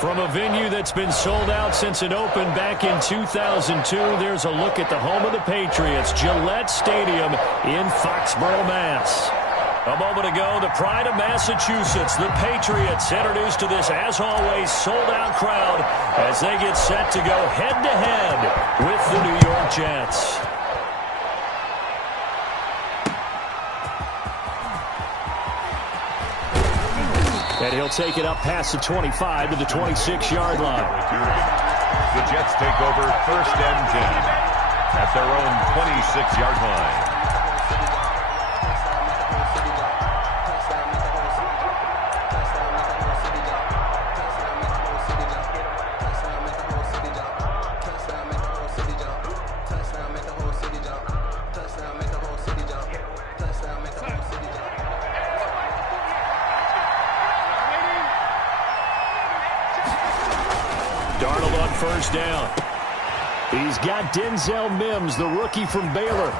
From a venue that's been sold out since it opened back in 2002, there's a look at the home of the Patriots, Gillette Stadium in Foxborough, Mass. A moment ago, the pride of Massachusetts, the Patriots, introduced to this, as always, sold-out crowd as they get set to go head-to-head with the New York Jets. And he'll take it up past the 25 to the 26-yard line. The Jets take over 1st and 10 at their own 26-yard line. Darnold on 1st down. He's got Denzel Mims, the rookie from Baylor.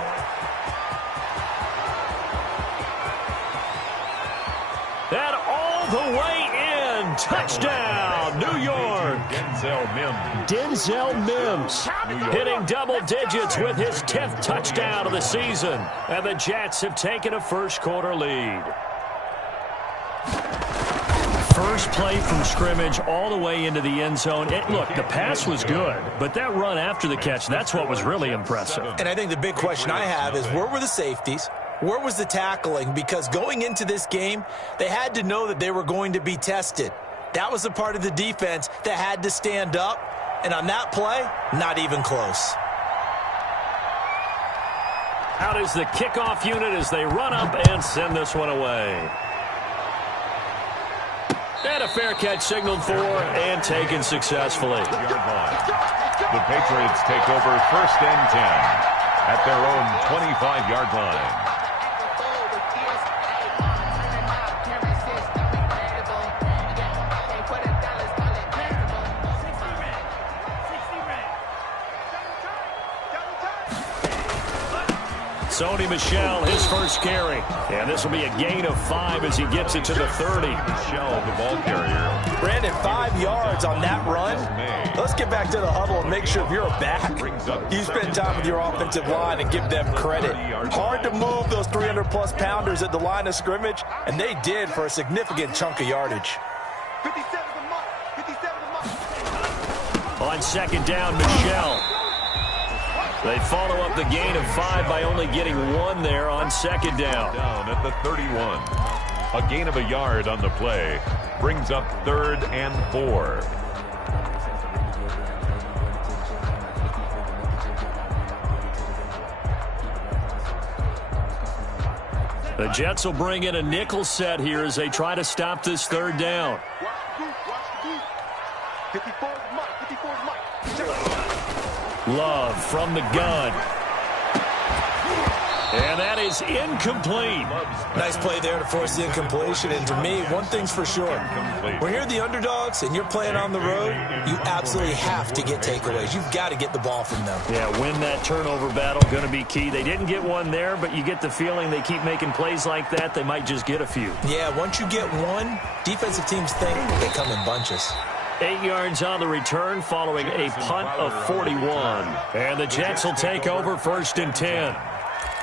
And all the way in. Touchdown, New York. Denzel Mims hitting double digits with his 10th touchdown of the season. And the Jets have taken a first-quarter lead. First play from scrimmage all the way into the end zone. Look, the pass was good, but that run after the catch, that's what was really impressive. And I think the big question I have is, where were the safeties? Where was the tackling? Because going into this game, they had to know that they were going to be tested. That was the part of the defense that had to stand up. And on that play, not even close. Out is the kickoff unit as they run up and send this one away. And a fair catch signaled for and taken successfully. The Patriots take over 1st and 10 at their own 25-yard line. Sony Michel, his first carry. And this will be a gain of 5 as he gets it to the 30. Michel, the ball carrier. Brandon, 5 yards on that run. Let's get back to the huddle and make sure if you're a back, you spend time with your offensive line and give them credit. Hard to move those 300-plus pounders at the line of scrimmage, and they did for a significant chunk of yardage. On 2nd down, Michel. They follow up the gain of 5 by only getting 1 there on 2nd down. Down at the 31. A gain of a yard on the play brings up 3rd and 4. The Jets will bring in a nickel set here as they try to stop this 3rd down. Love from the gun. And that is incomplete. Nice play there to force the incompletion. And to me, one thing's for sure. When you're the underdogs and you're playing on the road, you absolutely have to get takeaways. You've got to get the ball from them. Yeah, win that turnover battle, going to be key. They didn't get one there, but you get the feeling they keep making plays like that, they might just get a few. Yeah, once you get one, defensive teams think they come in bunches. 8 yards on the return following a punt of 41. And the Jets will take over 1st and 10.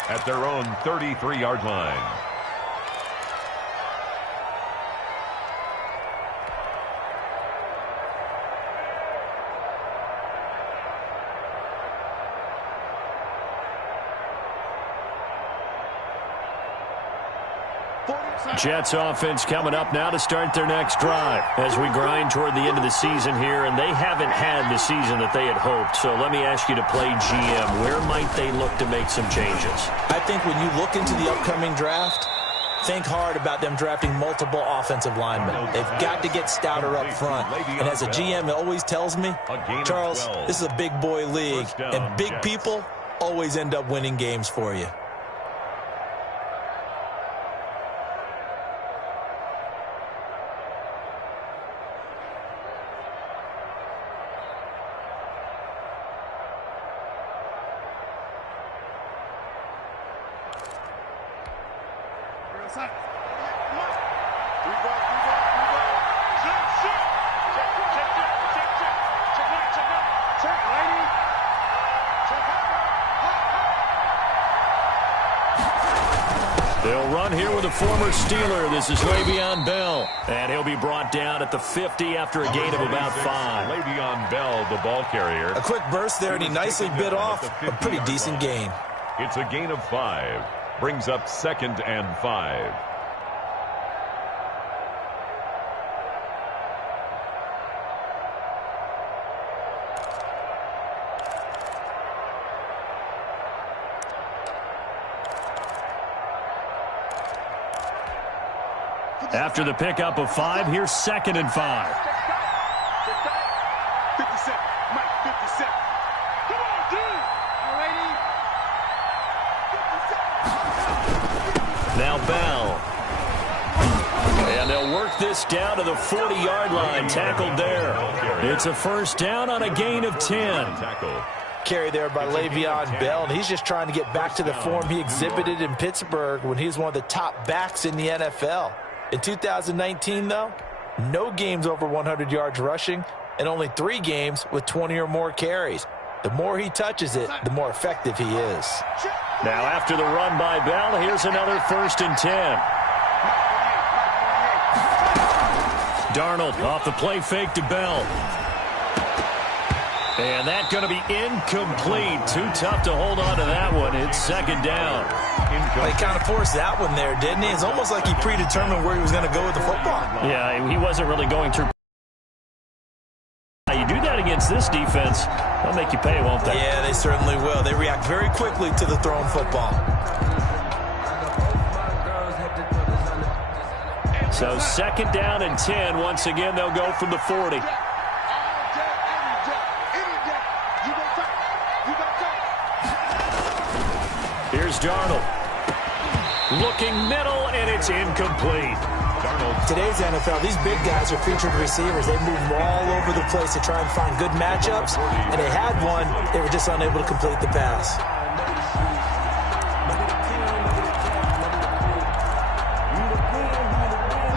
At their own 33-yard line. Jets offense coming up now to start their next drive as we grind toward the end of the season here, and they haven't had the season that they had hoped. So let me ask you to play GM. Where might they look to make some changes? I think when you look into the upcoming draft, think hard about them drafting multiple offensive linemen. They've got to get stouter up front. And as a GM, it always tells me, Charles, this is a big boy league, and big people always end up winning games for you. They'll run here with a former Steeler. This is Le'Veon Bell. And he'll be brought down at the 50 after a gain of about 5. Le'Veon Bell, the ball carrier. A quick burst there, and he nicely bit off a pretty decent gain. It's a gain of 5. Brings up 2nd and 5. After the pickup of 5, here's 2nd and 5. 50 seconds. Mike, 50 seconds. Come on, dude. All righty. Now Bell. And they'll work this down to the 40-yard line. Tackled there. It's a first down on a gain of 10. Carry there by Le'Veon Bell, and he's just trying to get back to the form he exhibited in Pittsburgh when he was one of the top backs in the NFL. In 2019, though, no games over 100 yards rushing and only 3 games with 20 or more carries. The more he touches it, the more effective he is. Now after the run by Bell, here's another 1st and 10. Darnold off the play fake to Bell. And that's going to be incomplete. Too tough to hold on to that one. It's 2nd down. Well, he kind of forced that one there, didn't he? It's almost like he predetermined where he was going to go with the football. Yeah, he wasn't really going through. You do that against this defense, they'll make you pay, won't they? Yeah, they certainly will. They react very quickly to the thrown football. So 2nd down and 10. Once again, they'll go from the 40. Here's Darnold. Looking middle, and it's incomplete. Darnold. Today's NFL, these big guys are featured receivers. They move all over the place to try and find good matchups, and they had one. They were just unable to complete the pass.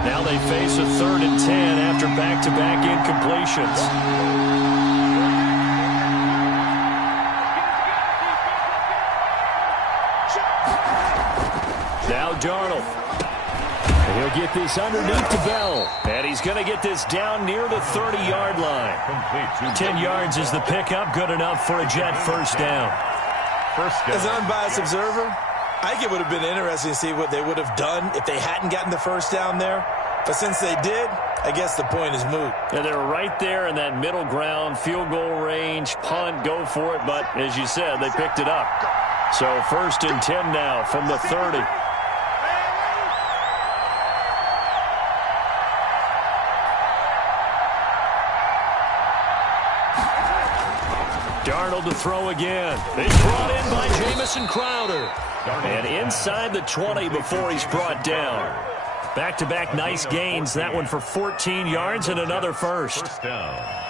Now they face a 3rd and 10 after back-to-back incompletions. Now Darnold. He'll get this underneath to Bell. And he's going to get this down near the 30-yard line. 10 yards is the pickup. Good enough for a Jet first down. As an unbiased observer, I think it would have been interesting to see what they would have done if they hadn't gotten the first down there. But since they did, I guess the point is moot. And they're right there in that middle ground, field goal range, punt, go for it. But as you said, they picked it up. So 1st and 10 now from the 30. Darnold to throw again. It's brought in by Jamison Crowder. And inside the 20 before he's brought down. Back-to-back nice gains. That one for 14 yards and another first. First down.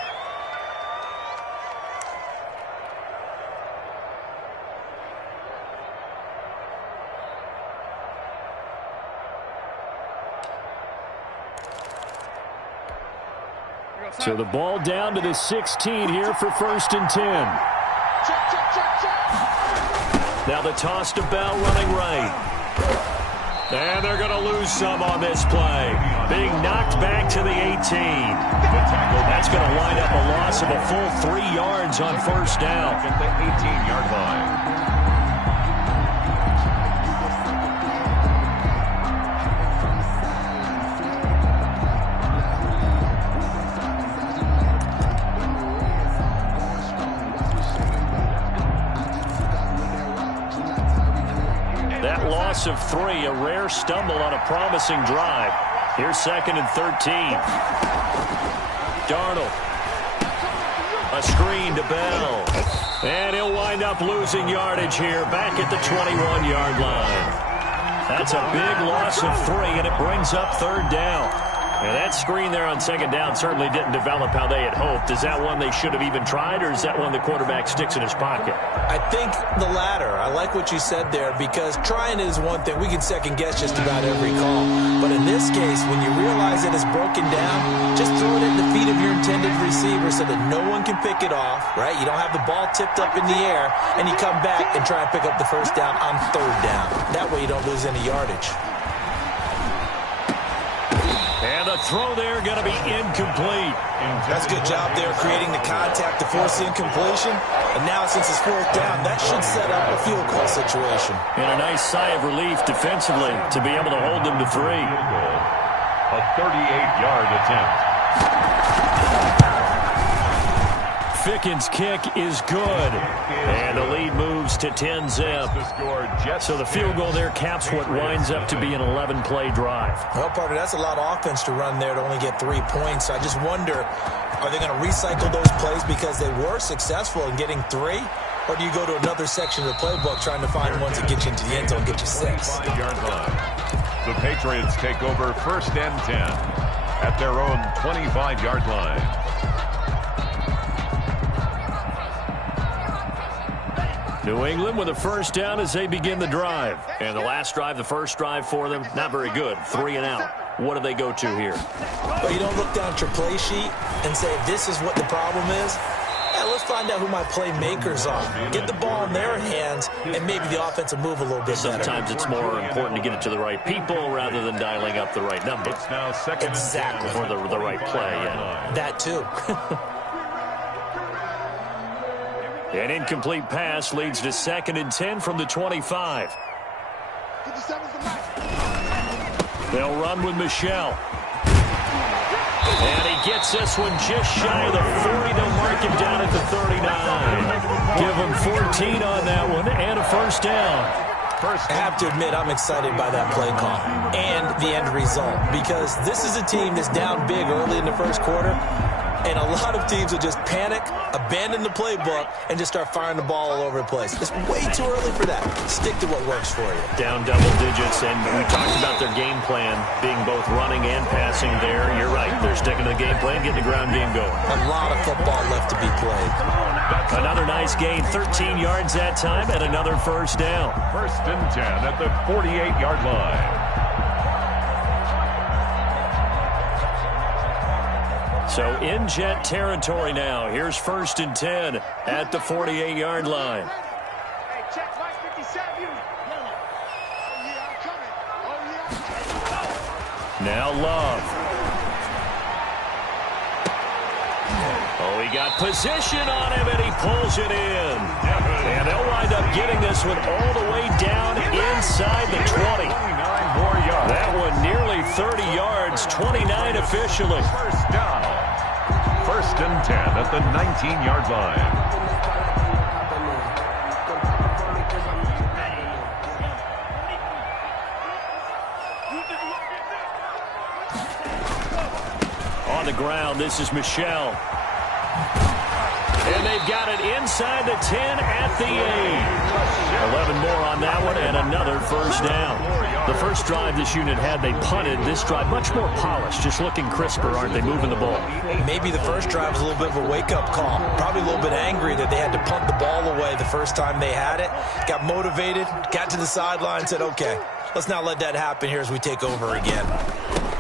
So the ball down to the 16 here for 1st and 10. Now the toss to Bell running right. And they're going to lose some on this play. Being knocked back to the 18. That's going to wind up a loss of a full 3 yards on 1st down. At the 18-yard line. Loss of 3, a rare stumble on a promising drive. Here's 2nd and 13. Darnold. A screen to Bell. And he'll wind up losing yardage here back at the 21-yard line. That's a big loss of 3, and it brings up 3rd down. And that screen there on 2nd down certainly didn't develop how they had hoped. Is that one they should have even tried, or is that one the quarterback sticks in his pocket? I think the latter. I like what you said there, because trying it is one thing. We can second-guess just about every call. But in this case, when you realize that it's broken down, just throw it at the feet of your intended receiver so that no one can pick it off, right? You don't have the ball tipped up in the air, and you come back and try and pick up the first down on 3rd down. That way way you don't lose any yardage. And the throw there going to be incomplete. That's a good job there creating the contact to force the incompletion. And now since it's fourth down, that should set up a field goal situation. And a nice sigh of relief defensively to be able to hold them to 3. A 38-yard attempt. Fickens' kick is good. And the lead moves to 10-zip. So the field goal there caps what winds up to be an 11-play drive. Well, partner, that's a lot of offense to run there to only get 3 points. I just wonder, are they going to recycle those plays because they were successful in getting 3? Or do you go to another section of the playbook trying to find ones that get you into the end zone and get you 6? The Patriots take over 1st and 10 at their own 25-yard line. New England with a first down as they begin the drive. And the last drive, the first drive for them, not very good. 3 and out. What do they go to here? Well, you don't look down at your play sheet and say, this is what the problem is. Yeah, let's find out who my playmakers are. Get the ball in their hands, and maybe the offense will move a little bit better. Sometimes it's more important to get it to the right people rather than dialing up the right number. It's now second exactly. Or the right play, yeah. That too. An incomplete pass leads to 2nd and 10 from the 25. They'll run with Michel. And he gets this one just shy of the 40. They'll mark him down at the 39. Give him 14 on that one and a first down. I have to admit, I'm excited by that play call and the end result because this is a team that's down big early in the first quarter. And a lot of teams will just panic, abandon the playbook, and just start firing the ball all over the place. It's way too early for that. Stick to what works for you. Down double digits, and we talked about their game plan being both running and passing there. You're right. They're sticking to the game plan, getting the ground game going. A lot of football left to be played. Another nice gain, 13 yards that time, and another first down. 1st and 10 at the 48-yard line. So in Jet territory now. Here's 1st and 10 at the 48-yard line. Now Love. Oh, he got position on him, and he pulls it in. And they'll wind up getting this one all the way down inside the 20. That one nearly 30 yards, 29 officially. First down. 1st and 10 at the 19-yard line. On the ground, this is Michel. And they've got it inside the 10 at the 8. 11 more on that one and another first down. The first drive this unit had, they punted. This drive much more polished, just looking crisper, aren't they, moving the ball? Maybe the first drive was a little bit of a wake-up call. Probably a little bit angry that they had to punt the ball away the first time they had it. Got motivated, got to the sideline, said, okay, let's not let that happen here as we take over again.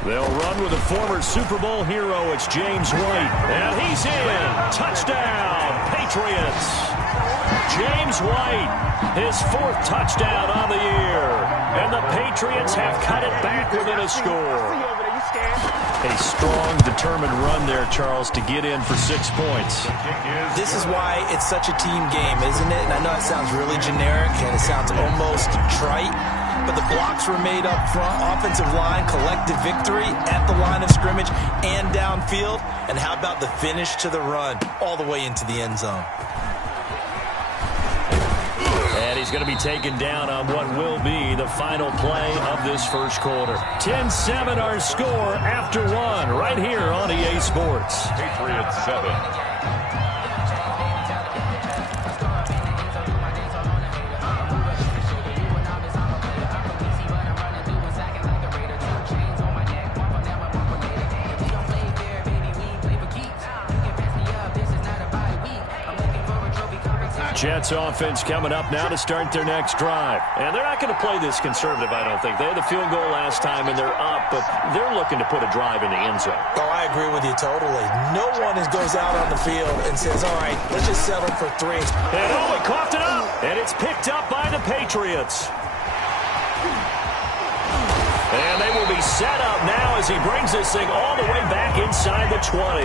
They'll run with a former Super Bowl hero. It's James White. And he's in. Touchdown, Patriots. James White, his 4th touchdown on the year. And the Patriots have cut it back within a score. A strong, determined run there, Charles, to get in for 6 points. This is why it's such a team game, isn't it? And I know it sounds really generic and it sounds almost trite. But the blocks were made up front, offensive line, collective victory at the line of scrimmage and downfield. And how about the finish to the run all the way into the end zone? And he's going to be taken down on what will be the final play of this first quarter. 10-7 our score after 1 right here on EA Sports. Patriots 7. Jets offense coming up now to start their next drive. And they're not going to play this conservative, I don't think. They had the field goal last time, and they're up, but they're looking to put a drive in the end zone. Oh, I agree with you totally. No one goes out on the field and says, all right, let's just settle for 3. And oh, he coughed it up, and it's picked up by the Patriots. And they will be set up now as he brings this thing all the way back inside the 20.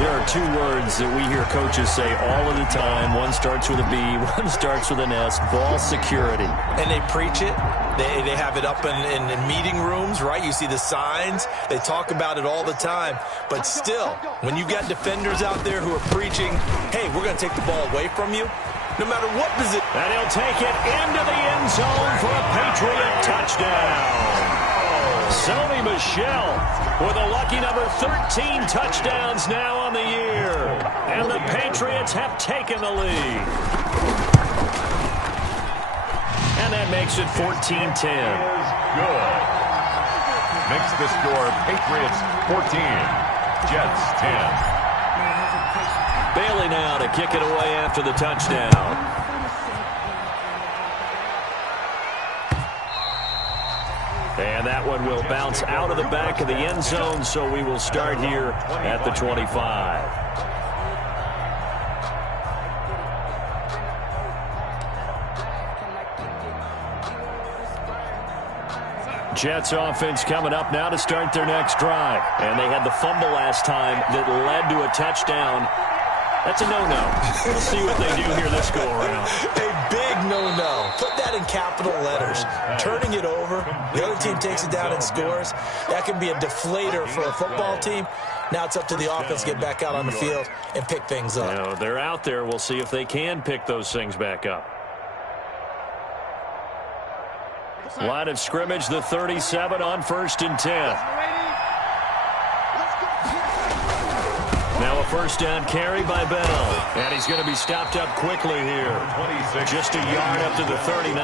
There are two words that we hear coaches say all of the time. One starts with a B, one starts with an S, ball security. And they preach it. They have it up in meeting rooms, right? You see the signs. They talk about it all the time. But still, when you've got defenders out there who are preaching, hey, we're going to take the ball away from you, no matter what position. And he'll take it into the end zone for a Patriot touchdown. Sony Michel with a lucky number 13 touchdowns now on the year. And the Patriots have taken the lead. And that makes it 14-10. Good. Makes the score Patriots 14, Jets 10. Bailey now to kick it away after the touchdown. And that one will bounce out of the back of the end zone, so we will start here at the 25. Jets offense coming up now to start their next drive. And they had the fumble last time that led to a touchdown. That's a no-no. We'll see what they do here this go-around. A big no-no. Put that in capital letters. Turning it over, the other team takes it down and scores. That can be a deflator for a football team. Now it's up to the offense to get back out on the field and pick things up. You know, they're out there. We'll see if they can pick those things back up. Line of scrimmage, the 37 on 1st and 10. Now a first down carry by Bell. And he's going to be stopped up quickly here. Just a yard up to the 39.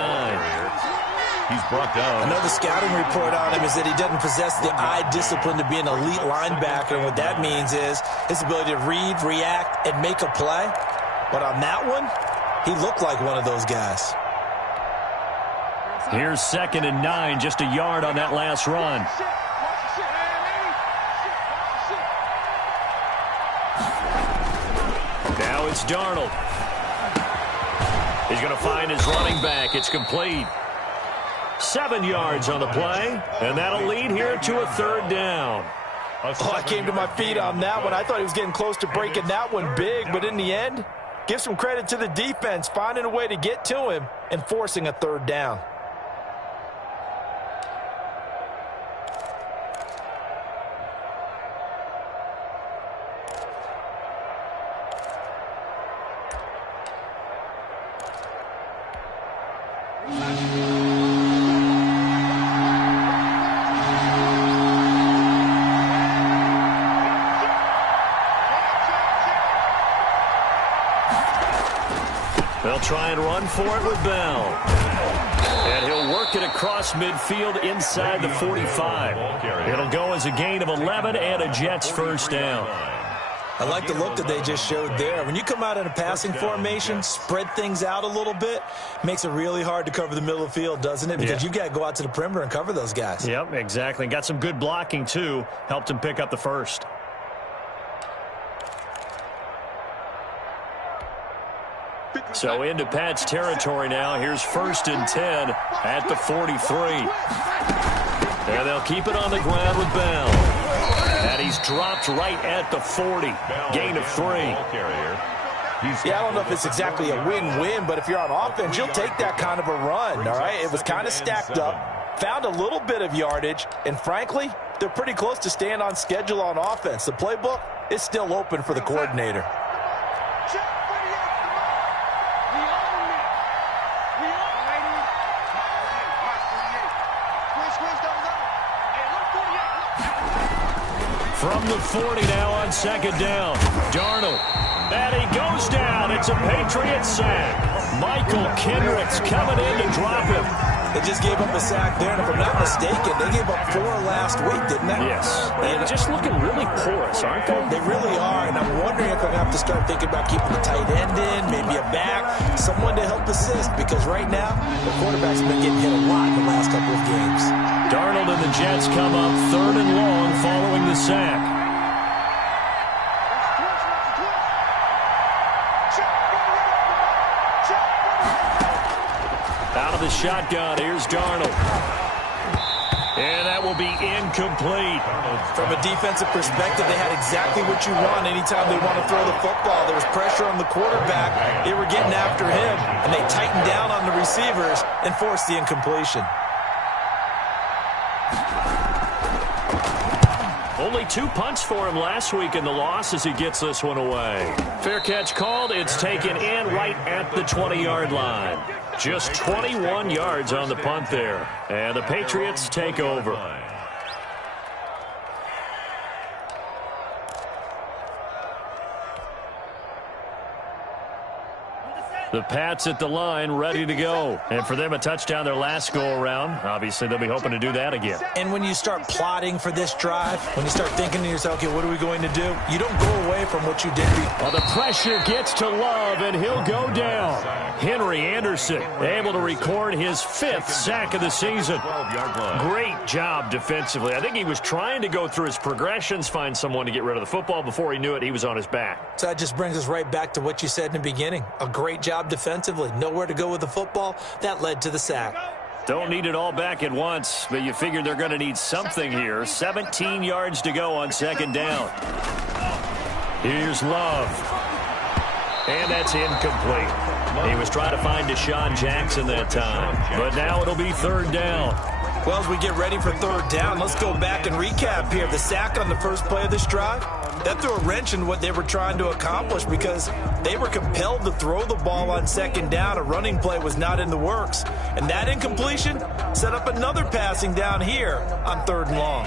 He's brought down. Another scouting report on him is that he doesn't possess the eye discipline to be an elite linebacker. And what that means is his ability to read, react, and make a play. But on that one, he looked like one of those guys. Here's 2nd and 9, just a yard on that last run. Now it's Darnold. He's going to find his running back. It's complete. 7 yards on the play, and that'll lead here to a 3rd down. Oh, I came to my feet on that one. I thought he was getting close to breaking that one big, but in the end, give some credit to the defense, finding a way to get to him and forcing a 3rd down. They'll try and run for it with Bell. And he'll work it across midfield inside the 45. It'll go as a gain of 11 and a Jets first down. I like the look that they just showed there. When you come out in a passing formation, spread things out a little bit, makes it really hard to cover the middle of the field, doesn't it? Because you've got to go out to the perimeter and cover those guys. Yep, exactly. Got some good blocking, too. Helped him pick up the first. So into Pat's territory now. Here's 1st and 10 at the 43. And they'll keep it on the ground with Bell. And he's dropped right at the 40. Gain of 3. Yeah, I don't know if it's exactly a win-win, but if you're on offense, you'll take that kind of a run, all right? It was kind of stacked up, found a little bit of yardage, and frankly, they're pretty close to staying on schedule on offense. The playbook is still open for the coordinator. From the 40 now on 2nd down. Darnold. And he goes down. It's a Patriot sack. Michael Kendricks coming in to drop him. They just gave up a sack there, and if I'm not mistaken, they gave up 4 last week, didn't they? Yes. And just looking really porous, aren't they? They really are, and I'm wondering if I'm going to have to start thinking about keeping the tight end in, maybe a back, someone to help assist, because right now, the quarterback's been getting hit a lot in the last couple of games. Darnold and the Jets come up 3rd and long following the sack. Out of the shotgun, here's Darnold. And incomplete. From a defensive perspective, they had exactly what you want anytime they want to throw the football. There was pressure on the quarterback. They were getting after him, and they tightened down on the receivers and forced the incompletion. Only 2 punts for him last week in the loss as he gets this one away. Fair catch called. It's taken in right at the 20-yard line. Just 21 yards on the punt there. And the Patriots take over. The Pats at the line, ready to go. And for them, a touchdown their last go-around. Obviously, they'll be hoping to do that again. And when you start plotting for this drive, when you start thinking to yourself, okay, what are we going to do? You don't go away from what you did before. Well, the pressure gets to Love, and he'll go down. Henry Anderson able to record his 5th sack of the season. Great job defensively. I think he was trying to go through his progressions, find someone to get rid of the football. Before he knew it, he was on his back. So that just brings us right back to what you said in the beginning. A great job defensively. Nowhere to go with the football. That led to the sack. Don't need it all back at once, but you figure they're going to need something here. 17 yards to go on 2nd down. Here's Love. And that's incomplete. He was trying to find Deshaun Jackson that time. But now it'll be 3rd down. Well, as we get ready for 3rd down, let's go back and recap here. The sack on the first play of this drive, that threw a wrench in what they were trying to accomplish because they were compelled to throw the ball on 2nd down. A running play was not in the works. And that incompletion set up another passing down here on 3rd and long.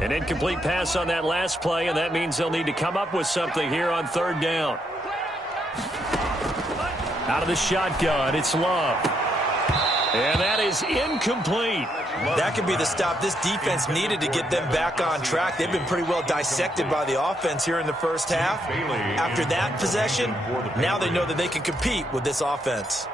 An incomplete pass on that last play, and that means they'll need to come up with something here on 3rd down. Out of the shotgun, it's Love. And that is incomplete. That could be the stop this defense needed to get them back on track. They've been pretty well dissected by the offense here in the first half. After that possession, now they know that they can compete with this offense.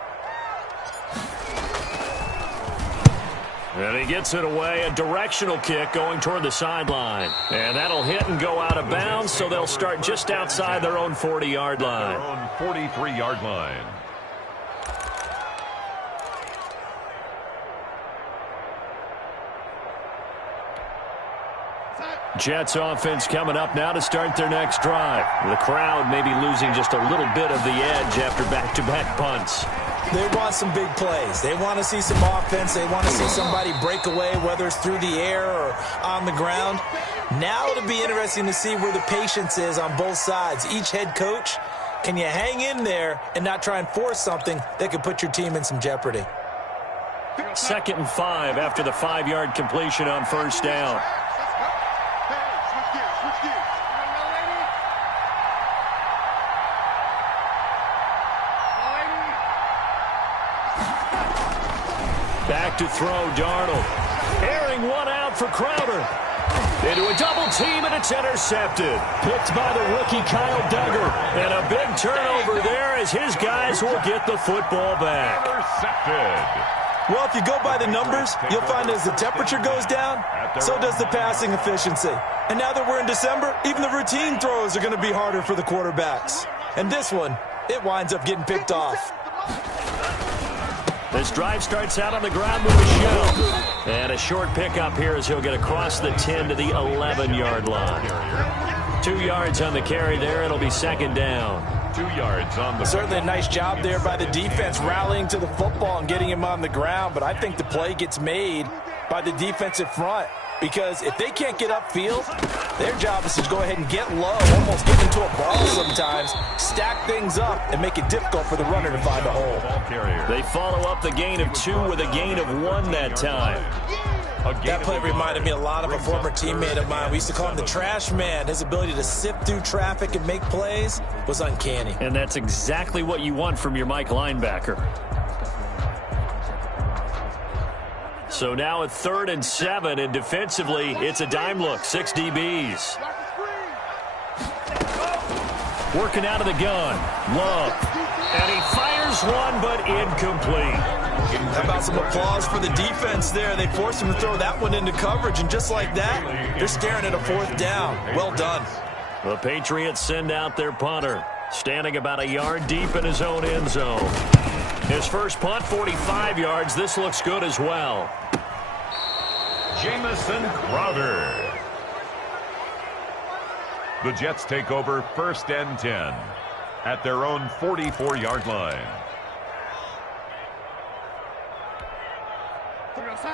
And he gets it away, a directional kick going toward the sideline. And that'll hit and go out of bounds, so they'll start just outside their own 40-yard line. Their own 43-yard line. Jets offense coming up now to start their next drive. The crowd may be losing just a little bit of the edge after back-to-back punts. They want some big plays. They want to see some offense. They want to see somebody break away, whether it's through the air or on the ground. Now it'll be interesting to see where the patience is on both sides. Each head coach, can you hang in there and not try and force something that could put your team in some jeopardy? 2nd and 5 after the 5-yard completion on 1st down. Back to throw, Darnold. Airing one out for Crowder. Into a double team, and it's intercepted. Picked by the rookie Kyle Duggar. And a big turnover there as his guys will get the football back. Intercepted. Well, if you go by the numbers, you'll find as the temperature goes down, so does the passing efficiency. And now that we're in December, even the routine throws are going to be harder for the quarterbacks. And this one, it winds up getting picked off. This drive starts out on the ground with a shell. And a short pickup here as he'll get across the 10 to the 11-yard line. 2 yards on the carry there. It'll be 2nd down. 2 yards on the... Certainly a nice job there by the defense rallying to the football and getting him on the ground. But I think the play gets made by the defensive front. Because if they can't get upfield, their job is to go ahead and get low, almost get into a ball sometimes, stack things up, and make it difficult for the runner to find a hole. They follow up the gain of 2 with a gain of 1 that time. That play reminded me a lot of a former teammate of mine. We used to call him the trash man. His ability to sift through traffic and make plays was uncanny. And that's exactly what you want from your Mike linebacker. So now at 3rd and 7, and defensively, it's a dime look. 6 DBs. Working out of the gun. Love. And he fires one, but incomplete. How about some applause for the defense there? They forced him to throw that one into coverage, and just like that, they're staring at a 4th down. Well done. The Patriots send out their punter, standing about a yard deep in his own end zone. His first punt, 45 yards. This looks good as well. Jamison Crowder. The Jets take over 1st and 10 at their own 44-yard line.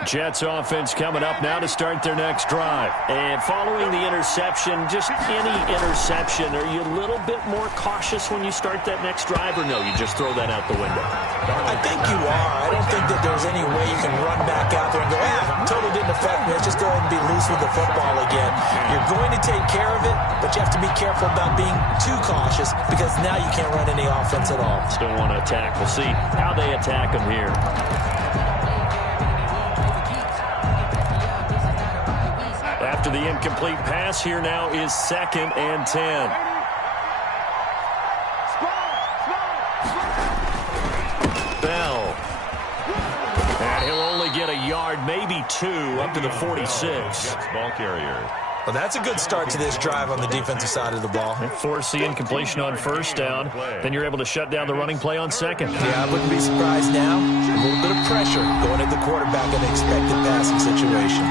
Jets offense coming up now to start their next drive. And following the interception, just any interception, are you a little bit more cautious when you start that next drive, or no, you just throw that out the window? I think you are. I don't think that there's any way you can run back out there and go, totally didn't affect me. Let's just go ahead and be loose with the football again. You're going to take care of it, but you have to be careful about being too cautious because now you can't run any offense at all. Still want to attack. We'll see how they attack them here. After the incomplete pass, here now is 2nd and 10. Bell. And he'll only get a yard, maybe 2, up to the 46. Ball carrier. Well, that's a good start to this drive on the defensive side of the ball. And force the incompletion on 1st down. Then you're able to shut down the running play on 2nd. Yeah, I wouldn't be surprised now. A little bit of pressure going at the quarterback in an expected passing situation.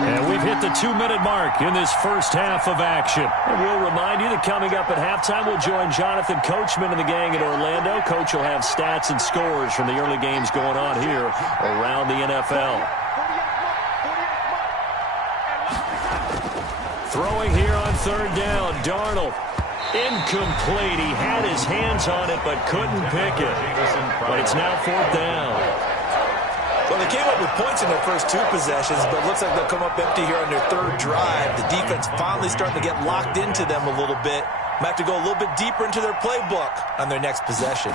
And we've hit the 2-minute mark in this first half of action. And we'll remind you that coming up at halftime, we'll join Jonathan Coachman and the gang in Orlando. Coach will have stats and scores from the early games going on here around the NFL. Throwing here on 3rd down, Darnold. Incomplete. He had his hands on it but couldn't pick it. But it's now 4th down. Well, they came up with points in their first 2 possessions, but it looks like they'll come up empty here on their 3rd drive. The defense finally starting to get locked into them a little bit. Might have to go a little bit deeper into their playbook on their next possession.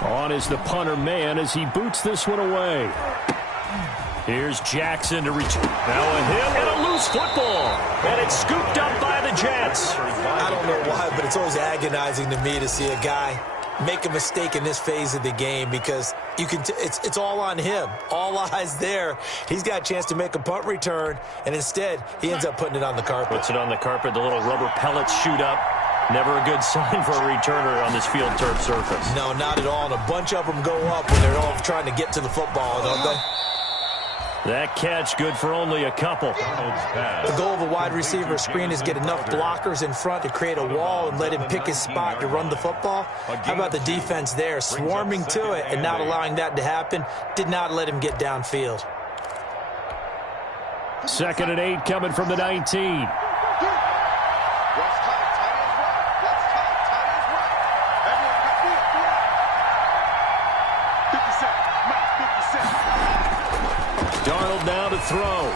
On is the punter man as he boots this one away. Here's Jackson to return. Now a hit and a loose football. And it's scooped up by the Jets. I don't know why, but it's always agonizing to me to see a guy make a mistake in this phase of the game because you can it's all on him. All eyes there. He's got a chance to make a punt return, and instead he ends up putting it on the carpet. Puts it on the carpet. The little rubber pellets shoot up. Never a good sign for a returner on this field turf surface. No, not at all. And a bunch of them go up when they're all trying to get to the football, don't they? That catch good for only a couple. The goal of a wide receiver screen is get enough blockers in front to create a wall and let him pick his spot to run the football. How about the defense there, swarming to it and not allowing that to happen? Did not let him get downfield. 2nd and 8 coming from the 19. Darnold now to throw.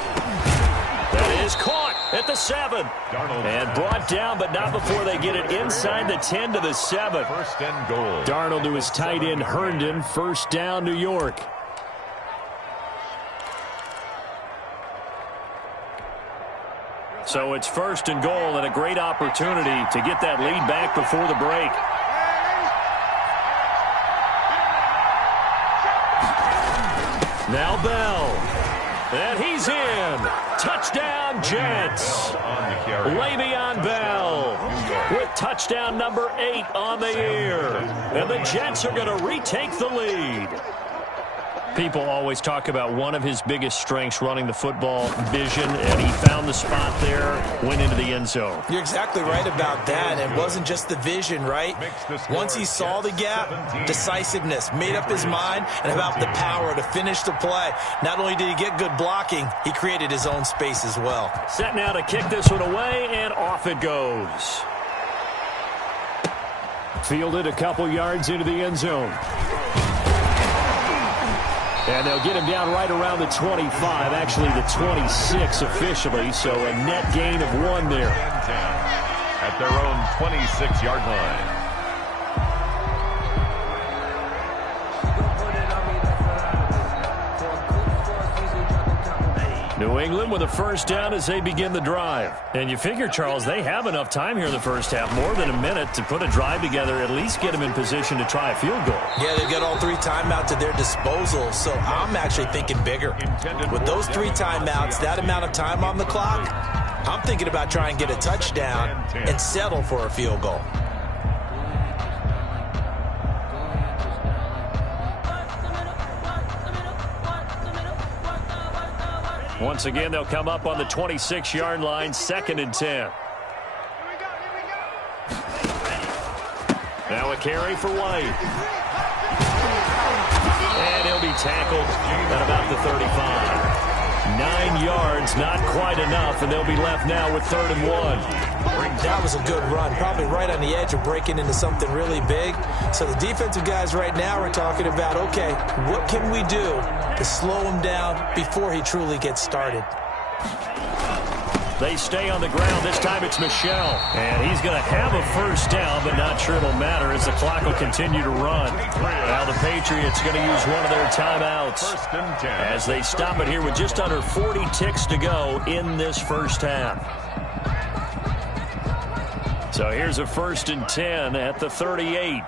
That is caught at the 7. And brought down, but not before they get it inside the 10 to the 7. 1st and goal. Darnold to his tight end, Herndon. 1st down, New York. So it's 1st and goal and a great opportunity to get that lead back before the break. Now Bell. And he's in. Touchdown, Jets. Le'Veon Bell with touchdown number 8 on the year. And the Jets are going to retake the lead. People always talk about one of his biggest strengths, running the football, vision, and he found the spot there, went into the end zone. You're exactly right about that. It wasn't just the vision, right? Once he saw the gap, decisiveness, made up his mind, and about the power to finish the play. Not only did he get good blocking, he created his own space as well. Set now to kick this one away, and off it goes. Fielded a couple yards into the end zone. And they'll get him down right around the 25, actually the 26 officially, so a net gain of 1 there. At their own 26-yard line. New England with a 1st down as they begin the drive. And you figure, Charles, they have enough time here in the first half, more than a minute, to put a drive together, at least get them in position to try a field goal. Yeah, they've got all 3 timeouts at their disposal, so I'm actually thinking bigger. With those 3 timeouts, that amount of time on the clock, I'm thinking about trying to get a touchdown and settle for a field goal. Once again, they'll come up on the 26-yard line, 2nd and 10. Now a carry for White. And he'll be tackled at about the 35. 9 yards, not quite enough, and they'll be left now with 3rd and 1. That was a good run, probably right on the edge of breaking into something really big. So the defensive guys right now are talking about, okay, what can we do to slow him down before he truly gets started? They stay on the ground. This time it's Michel. And he's going to have a first down, but not sure it'll matter as the clock will continue to run. Now the Patriots going to use one of their timeouts as they stop it here with just under 40 ticks to go in this first half. So here's a 1st and 10 at the 38.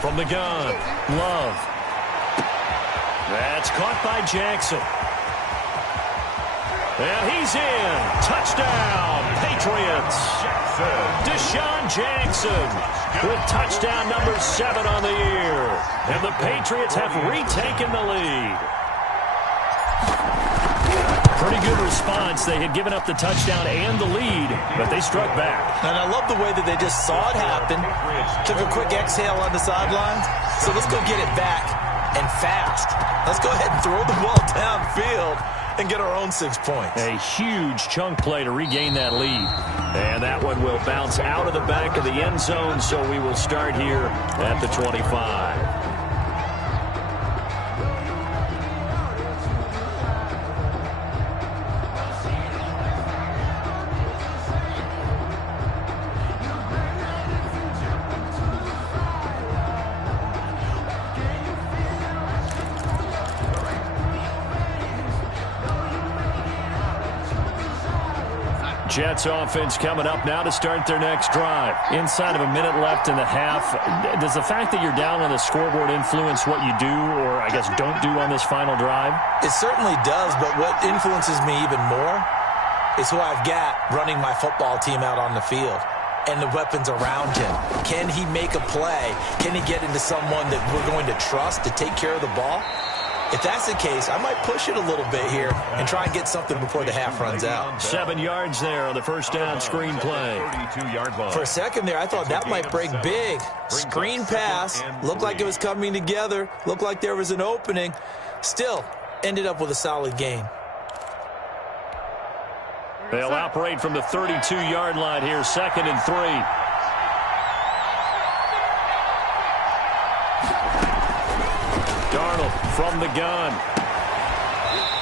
From the gun, Love. That's caught by Jackson. And he's in. Touchdown, Patriots. Deshaun Jackson with touchdown number 7 on the year. And the Patriots have retaken the lead. Pretty good response. They had given up the touchdown and the lead, but they struck back. And I love the way that they just saw it happen. Took a quick exhale on the sidelines. So let's go get it back. And fast. Let's go ahead and throw the ball downfield and get our own 6 points. A huge chunk play to regain that lead. And that one will bounce out of the back of the end zone, so we will start here at the 25. Jets offense coming up now to start their next drive. Inside of a minute left in the half, does the fact that you're down on the scoreboard influence what you do, or I guess don't do on this final drive? It certainly does, but what influences me even more is who I've got running my football team out on the field and the weapons around him. Can he make a play? Can he get into someone that we're going to trust to take care of the ball? If that's the case, I might push it a little bit here and try and get something before the half runs out. 7 yards there on the first down screen play. For a second there, I thought that might break big. Screen pass, looked like it was coming together, looked like there was an opening. Still, ended up with a solid gain. They'll operate from the 32-yard line here, 2nd and 3. Darnold from the gun.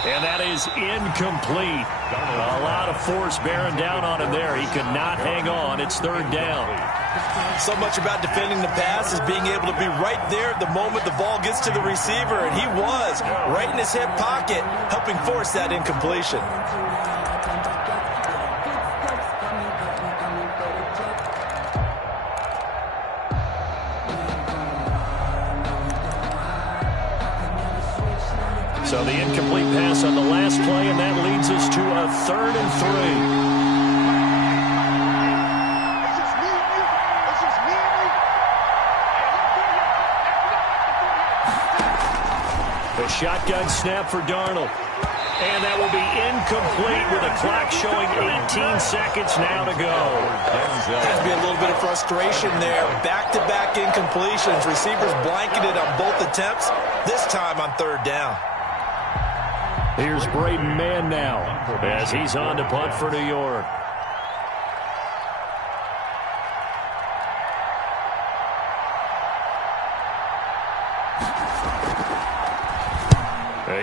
And that is incomplete. A lot of force bearing down on him there. He could not hang on. It's 3rd down. So much about defending the pass is being able to be right there at the moment the ball gets to the receiver. And he was right in his hip pocket, helping force that incompletion. So the incomplete pass on the last play, and that leads us to a 3rd and 3. The shotgun snap for Darnold. And that will be incomplete with a clock showing 18 seconds now to go. Has to be a little bit of frustration there. Back-to-back incompletions. Receivers blanketed on both attempts, this time on 3rd down. Here's Braden Mann now as he's on to punt for New York.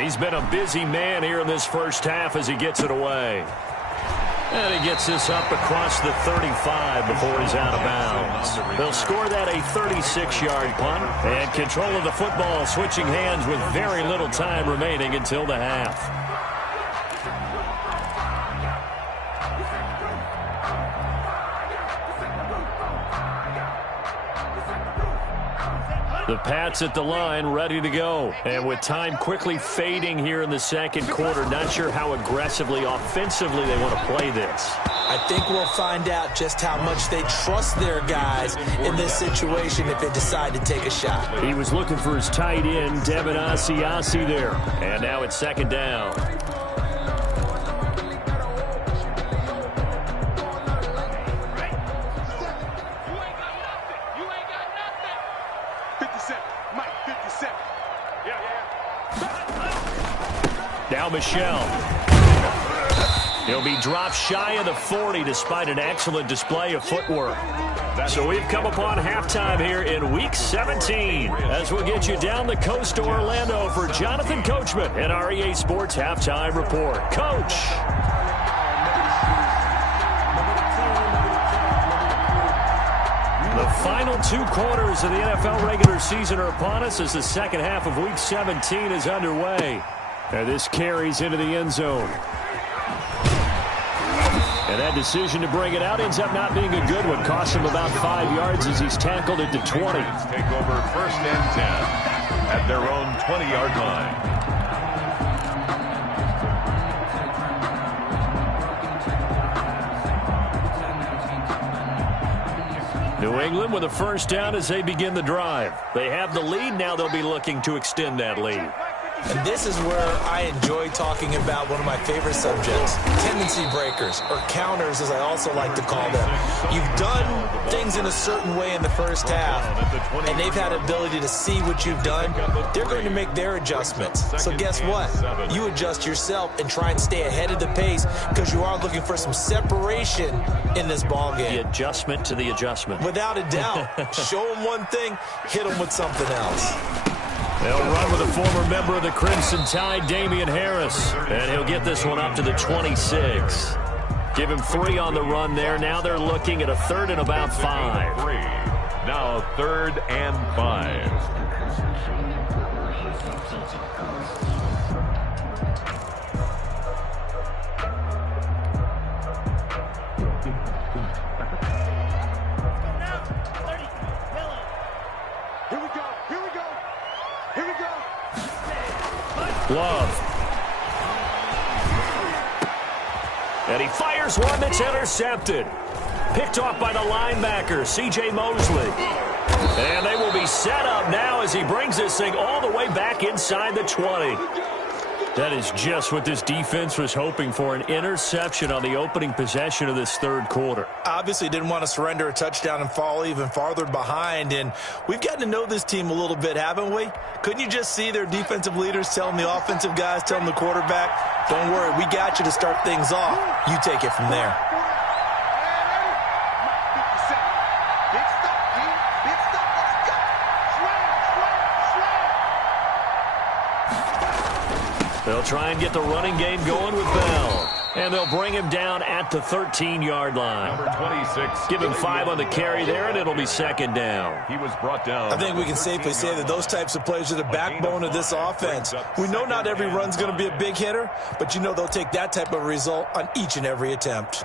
He's been a busy man here in this first half as he gets it away. And he gets this up across the 35 before he's out of bounds. They'll score that a 36-yard punt. And control of the football switching hands with very little time remaining until the half. The Pats at the line, ready to go. And with time quickly fading here in the second quarter, not sure how aggressively, offensively they want to play this. I think we'll find out just how much they trust their guys in this situation if they decide to take a shot. He was looking for his tight end, Devin Asiasi there. And now it's second down. Now Michelle. He'll be dropped shy of the 40 despite an excellent display of footwork. So we've come upon halftime here in Week 17 as we'll get you down the coast to Orlando for Jonathan Coachman and our EA Sports Halftime Report. Coach. The final 2 quarters of the NFL regular season are upon us as the second half of Week 17 is underway. And this carries into the end zone. And that decision to bring it out ends up not being a good one. Costs him about 5 yards as he's tackled at the 20. Take over first and 10 at their own 20-yard line. New England with a first down as they begin the drive. They have the lead. Now they'll be looking to extend that lead. And this is where I enjoy talking about one of my favorite subjects, tendency breakers, or counters as I also like to call them. You've done things in a certain way in the first half, and they've had ability to see what you've done. They're going to make their adjustments. So guess what? You adjust yourself and try and stay ahead of the pace because you are looking for some separation in this ball game. The adjustment to the adjustment. Without a doubt. Show them one thing, hit them with something else. They'll run with a former member of the Crimson Tide, Damian Harris. And he'll get this one up to the 26. Give him 3 on the run there. Now they're looking at a 3rd and about 5. Now 3rd and 5. Love. And he fires one that's intercepted. Picked off by the linebacker, C.J. Mosley. And they will be set up now as he brings this thing all the way back inside the 20. That is just what this defense was hoping for, an interception on the opening possession of this 3rd quarter. Obviously didn't want to surrender a touchdown and fall even farther behind, and we've gotten to know this team a little bit, haven't we? Couldn't you just see their defensive leaders telling the offensive guys, telling the quarterback, don't worry, we got you to start things off. You take it from there. They'll try and get the running game going with Bell. And they'll bring him down at the 13-yard line. Number 26. Give him 5 on the carry there, and it'll be second down. He was brought down. I think we can safely say that those types of plays are the backbone of this offense. We know not every run's going to be a big hitter, but you know they'll take that type of result on each and every attempt.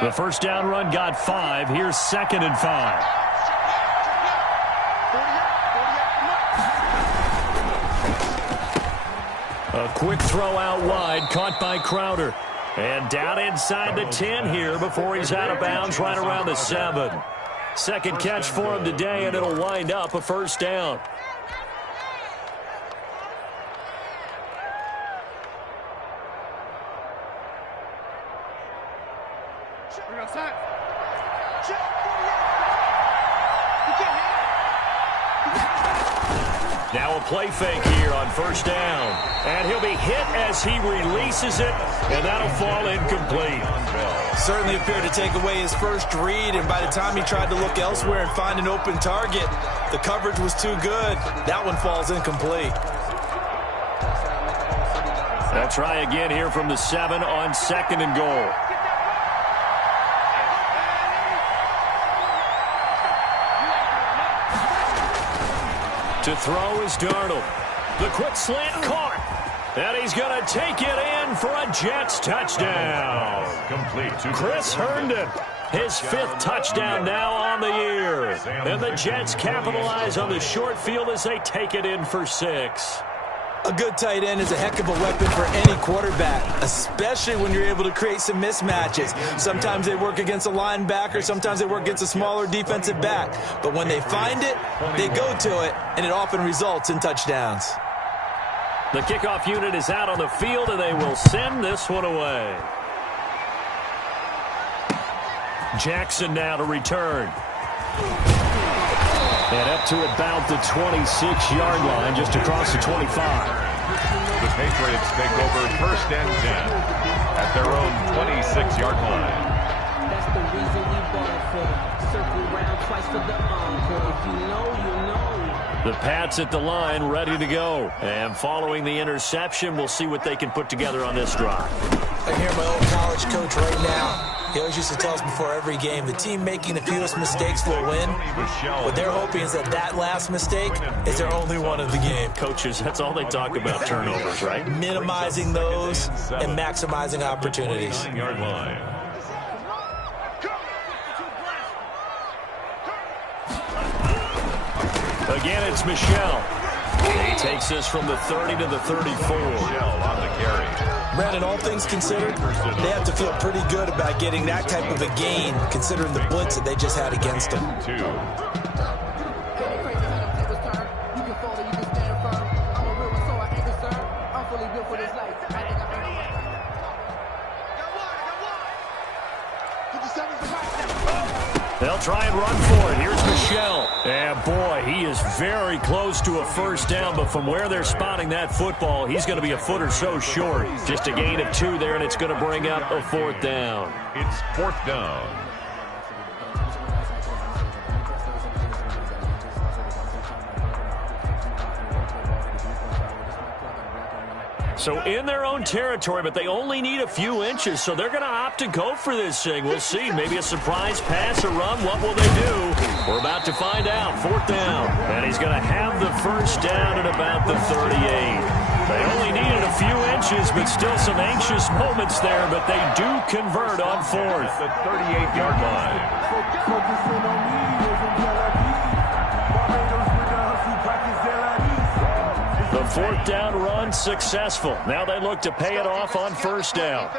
The first down run got 5. Here's 2nd and 5. A quick throw out wide, caught by Crowder. And down inside the 10 here before he's out of bounds right around the 7. Second catch for him today, and it'll wind up a first down. Now a play fake here on first down. And he'll be hit as he releases it, and that'll fall incomplete. Certainly appeared to take away his first read, and by the time he tried to look elsewhere and find an open target, the coverage was too good. That one falls incomplete. They'll try again here from the 7 on 2nd and goal. To throw is Darnold. The quick slant caught. And he's going to take it in for a Jets touchdown. Complete to Chris Herndon His 5th touchdown now on the year. And the Jets capitalize on the short field as they take it in for 6. A good tight end is a heck of a weapon for any quarterback, especially when you're able to create some mismatches. Sometimes they work against a linebacker, sometimes they work against a smaller defensive back. But when they find it, they go to it, and it often results in touchdowns. The kickoff unit is out on the field, and they will send this one away. Jackson now to return. And up to about the 26-yard line, just across the 25. The Patriots take over 1st and 10 at their own 26-yard line. That's the reason we ball for. Circle round twice for the encore. If you know, you know. The Pats at the line, ready to go. And following the interception, we'll see what they can put together on this drive. I hear my old college coach right now. He always used to tell us before every game, the team making the fewest mistakes will win. What they're hoping is that last mistake is their only one of the game. Coaches, that's all they talk about, turnovers, right? Minimizing those and maximizing opportunities. Yard line. Again, it's Michel. He takes this from the 30 to the 34. Michel on the carry. Brandon, all things considered, they have to feel pretty good about getting that type of a gain, considering the blitz that they just had against them. 2. They'll try and run for it. Here's Michel. And boy, he is very close to a first down, but from where they're spotting that football, he's going to be a foot or so short. Just a gain of 2 there, and it's going to bring up a 4th down. It's 4th down. So in their own territory, but they only need a few inches, so they're going to opt to go for this thing. We'll see. Maybe a surprise pass or run. What will they do? We're about to find out. 4th down. And he's going to have the first down at about the 38. They only needed a few inches, but still some anxious moments there, but they do convert on 4th. The 38-yard line. The 4th down run successful. Now they look to pay it off on 1st down.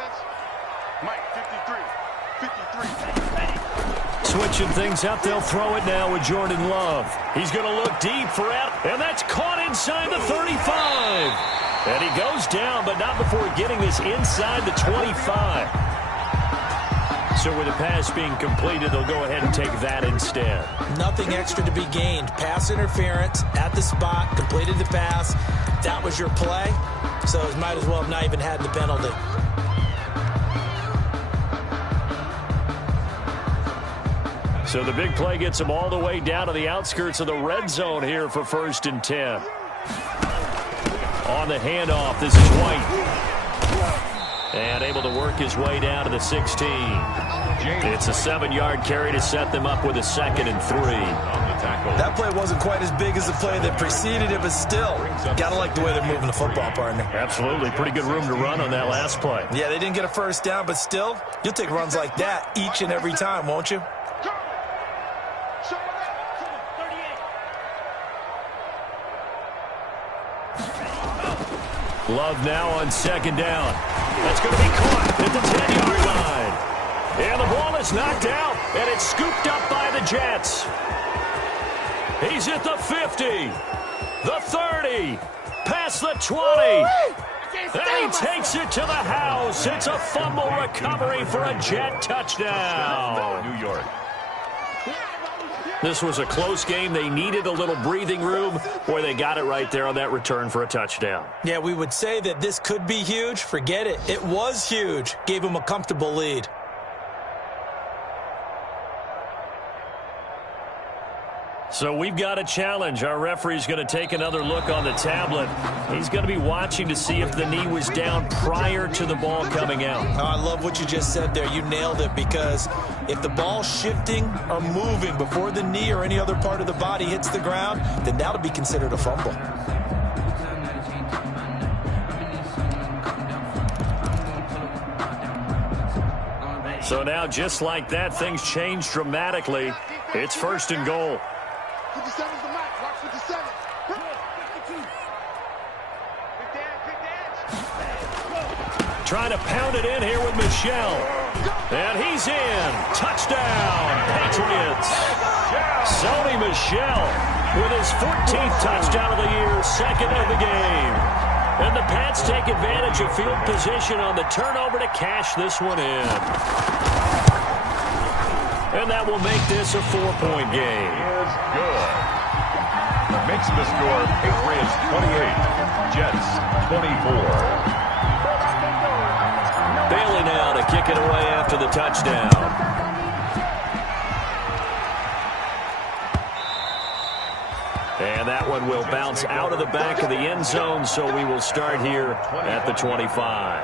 Switching things up, they'll throw it now with Jordan Love. He's going to look deep for it, and that's caught inside the 35. And he goes down, but not before getting this inside the 25. So with the pass being completed, they'll go ahead and take that instead. Nothing extra to be gained. Pass interference at the spot, completed the pass. That was your play, so it might as well have not even had the penalty. So the big play gets them all the way down to the outskirts of the red zone here for 1st and 10. On the handoff, this is White. And able to work his way down to the 16. It's a 7-yard carry to set them up with a 2nd and 3. That play wasn't quite as big as the play that preceded it, but still, gotta like the way they're moving the football, partner. Absolutely. Pretty good room to run on that last play. Yeah, they didn't get a first down, but still, you'll take runs like that each and every time, won't you? Love now on 2nd down. That's going to be caught at the 10-yard line. And the ball is knocked out, and it's scooped up by the Jets. He's at the 50, the 30, past the 20. And he takes it to the house. It's a fumble recovery for a Jet touchdown. New York. This was a close game. They needed a little breathing room. Boy, they got it right there on that return for a touchdown. Yeah, we would say that this could be huge. Forget it. It was huge. Gave them a comfortable lead. So we've got a challenge. Our referee's going to take another look on the tablet. He's going to be watching to see if the knee was down prior to the ball coming out. Oh, I love what you just said there. You nailed it, because if the ball's shifting or moving before the knee or any other part of the body hits the ground, then that'll be considered a fumble. So now, just like that, things change dramatically. It's 1st and goal. 57's the mic. Watch 57. Trying to pound it in here with Michel. And he's in. Touchdown, Patriots. Sony Michel with his 14th touchdown of the year, 2nd of the game. And the Pats take advantage of field position on the turnover to cash this one in. And that will make this a 4-point game. Is good. Makes the score Patriots 28, Jets 24. Bailey now to kick it away after the touchdown. And that one will bounce out of the back of the end zone, so we will start here at the 25.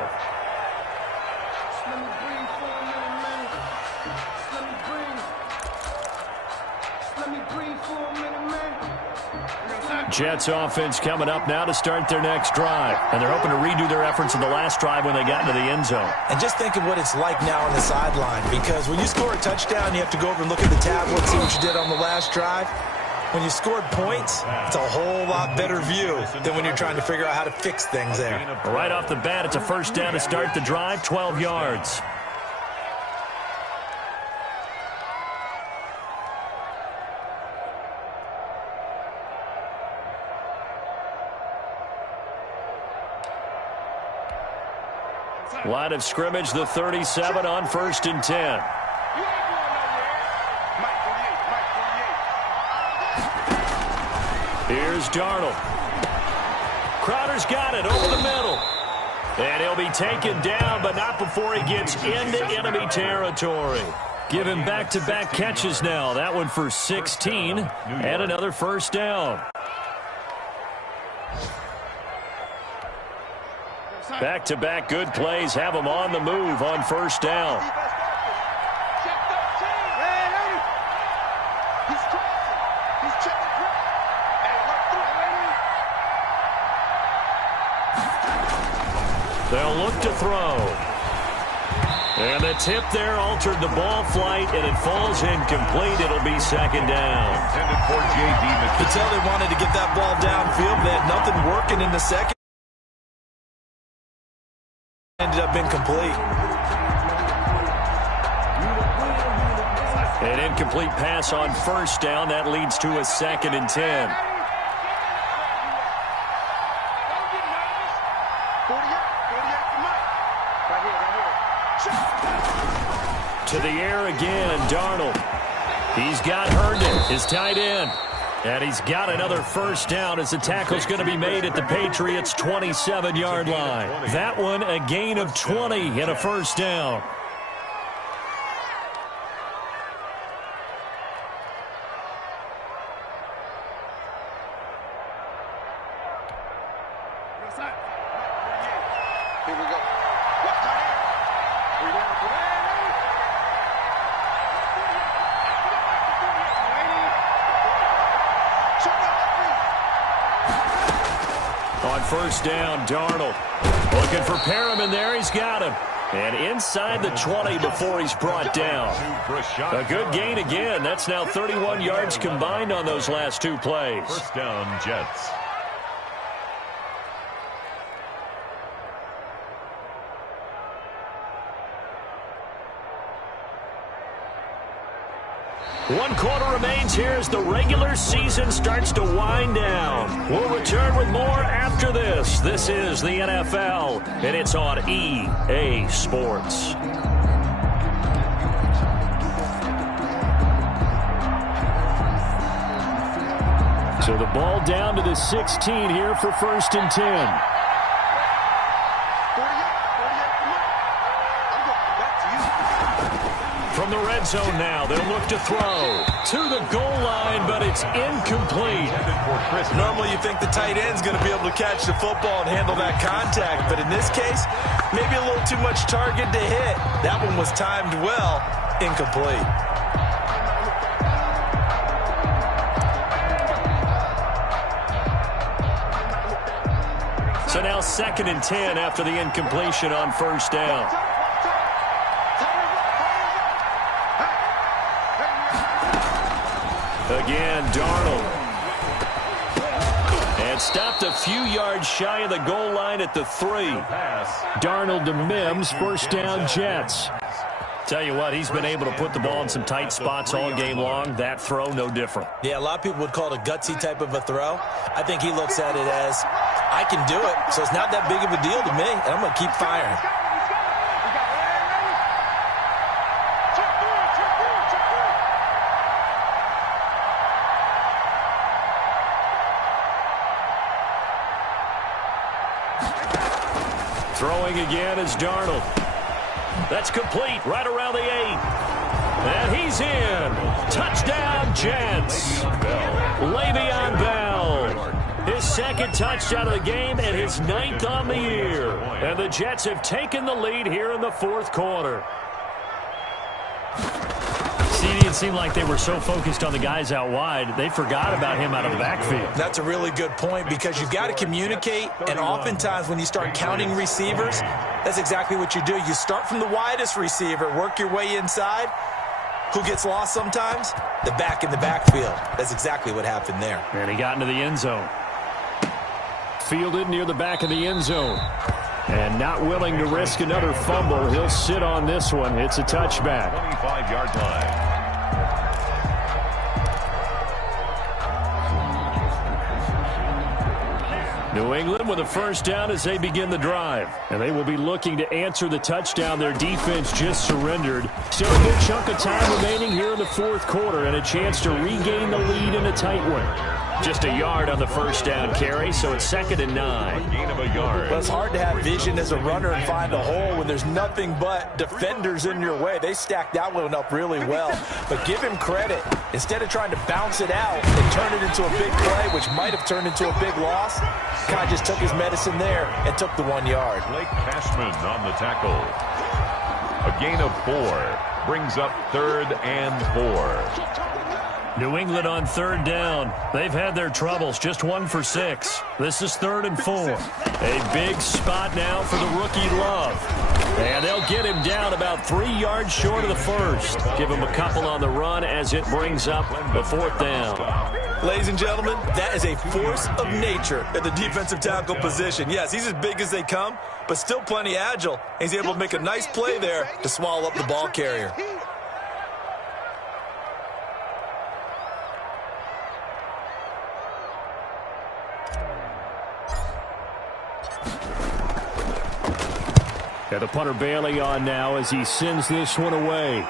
Jets offense coming up now to start their next drive. And they're hoping to redo their efforts in the last drive when they got into the end zone. And just think of what it's like now on the sideline, because when you score a touchdown, you have to go over and look at the tablet, see what you did on the last drive. When you scored points, it's a whole lot better view than when you're trying to figure out how to fix things there. Right off the bat, it's a 1st down to start the drive, 12 yards. Line of scrimmage, the 37 on 1st and 10. Here's Darnold. Crowder's got it over the middle. And he'll be taken down, but not before he gets into enemy territory. Give him back-to-back catches now. That one for 16 and another 1st down. Back-to-back good plays have him on the move on 1st down. They'll look to throw. And the tip there altered the ball flight, and it falls incomplete. It'll be 2nd down. Intended for J.D. You could tell they wanted to get that ball downfield. They had nothing working in the second. Ended up incomplete. An incomplete pass on 1st down. That leads to a 2nd and 10. To the air again, Darnold. He's got Herndon, his tight end. And he's got another 1st down as the tackle's going to be made at the Patriots' 27-yard line. That one a gain of 20 and a 1st down. Here we go. Watch out here. We're down for On 1st down, Darnold looking for Perriman there. He's got him. And inside the 20 before he's brought down. A good gain again. That's now 31 yards combined on those last 2 plays. 1st down, Jets. One quarter remains here as the regular season starts to wind down. We'll return with more after this. This is the NFL, and it's on EA Sports. So the ball down to the 16 here for 1st and 10. From the red zone now, they'll look to throw to the goal line, but it's incomplete. Normally you think the tight end's going to be able to catch the football and handle that contact, but in this case, maybe a little too much target to hit. That one was timed well, incomplete. So now 2nd and 10 after the incompletion on 1st down. Again, Darnold. And stopped a few yards shy of the goal line at the 3. Darnold to Mims, first down Jets. Tell you what, he's been able to put the ball in some tight spots all game long. That throw, no different. Yeah, a lot of people would call it a gutsy type of a throw. I think he looks at it as, I can do it, so it's not that big of a deal to me, and I'm going to keep firing. Throwing again is Darnold. That's complete right around the 8. And he's in. Touchdown, Jets. Le'Veon Bell. His second touchdown of the game and his 9th on the year. And the Jets have taken the lead here in the 4th quarter. It seemed like they were so focused on the guys out wide, they forgot about him out of the backfield. That's a really good point because you've got to communicate, and oftentimes when you start counting receivers, that's exactly what you do. You start from the widest receiver, work your way inside. Who gets lost sometimes? The back in the backfield. That's exactly what happened there. And he got into the end zone. Fielded near the back of the end zone. And not willing to risk another fumble. He'll sit on this one. It's a touchback. 25-yard line. New England with a first down as they begin the drive. And they will be looking to answer the touchdown their defense just surrendered. Still a good chunk of time remaining here in the 4th quarter and a chance to regain the lead in a tight one. Just a yard on the first down carry, so it's 2nd and 9. Gain of a yard. Well, it's hard to have vision as a runner and find a hole when there's nothing but defenders in your way. They stacked that one up really well. But give him credit. Instead of trying to bounce it out and turn it into a big play, which might have turned into a big loss, kind of just took his medicine there and took the 1 yard. Blake Cashman on the tackle. A gain of 4 brings up 3rd and 4. New England on 3rd down. They've had their troubles, just 1 for 6. This is 3rd and 4. A big spot now for the rookie Love. And they'll get him down about 3 yards short of the first. Give him a couple on the run as it brings up the 4th down. Ladies and gentlemen, that is a force of nature at the defensive tackle position. Yes, he's as big as they come, but still plenty agile. He's able to make a nice play there to swallow up the ball carrier. Got the punter Bailey on now as he sends this one away.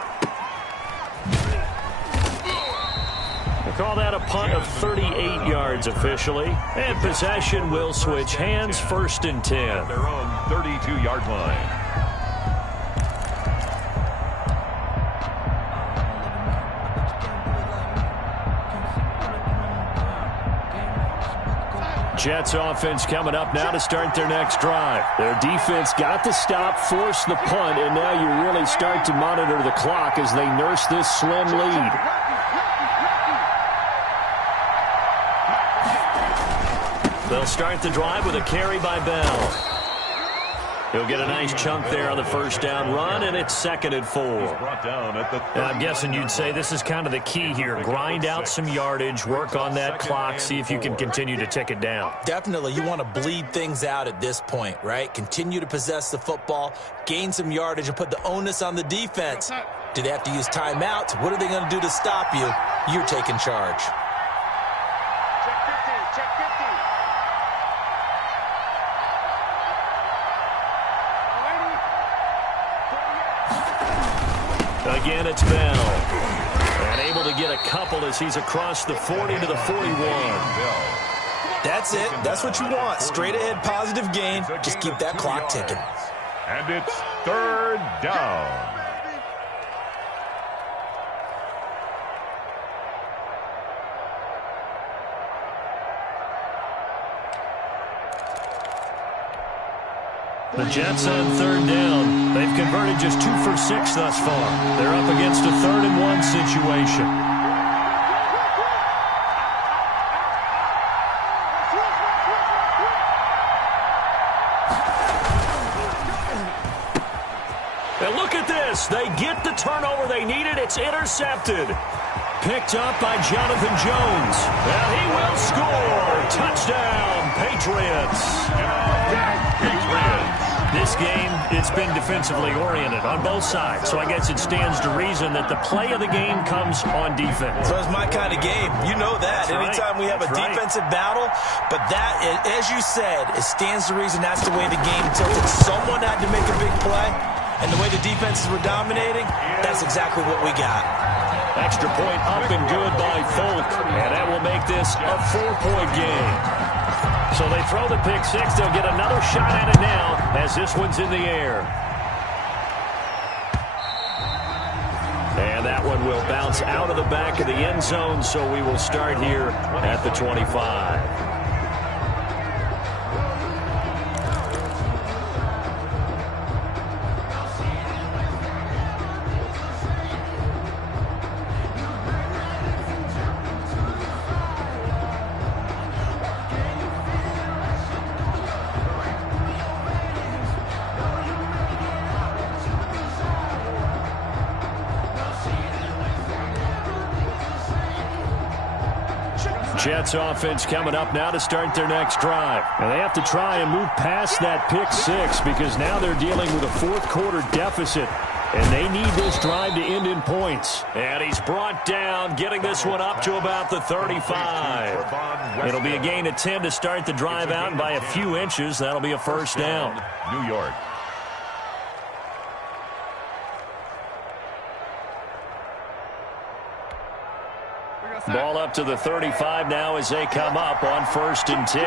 We'll call that a punt of 38 yards officially. And possession will switch hands, 1st and 10. Their own 32-yard line. Jets offense coming up now to start their next drive. Their defense got the stop, forced the punt, and now you really start to monitor the clock as they nurse this slim lead. They'll start the drive with a carry by Bell. He'll get a nice chunk there on the first down run, and it's 2nd and 4. And I'm guessing you'd say this is kind of the key here. Grind out some yardage, work on that clock, see if you can continue to tick it down. Definitely, you want to bleed things out at this point, right? Continue to possess the football, gain some yardage, and put the onus on the defense. Do they have to use timeouts? What are they going to do to stop you? You're taking charge. Again, it's Bell. And able to get a couple as he's across the 40 to the 41. That's it. That's what you want. Straight ahead positive gain. Just keep that clock ticking. And it's 3rd down. The Jets on 3rd down. They've converted just 2 for 6 thus far. They're up against a 3rd and 1 situation. And look at this. They get the turnover they needed. It's intercepted. picked up by Jonathan Jones. And he will score. Touchdown, Patriots. Patriots. This game, it's been defensively oriented on both sides, so I guess it stands to reason that the play of the game comes on defense. So it's my kind of game. You know that. That's Anytime right. we have a defensive battle, but that, as you said, it stands to reason that's the way the game tilted. Someone had to make a big play, and the way the defenses were dominating, that's exactly what we got. Extra point up and good by Folk, and that will make this a 4-point game. So they throw the pick six. They'll get another shot at it now as this one's in the air. And that one will bounce out of the back of the end zone, so we will start here at the 25. Jets offense coming up now to start their next drive. And they have to try and move past that pick six because now they're dealing with a fourth-quarter deficit. And they need this drive to end in points. And he's brought down, getting this one up to about the 35. It'll be a gain of 10 to start the drive out, and by a few inches, that'll be a first down. New York. Ball up to the 35 now as they come up on 1st and 10.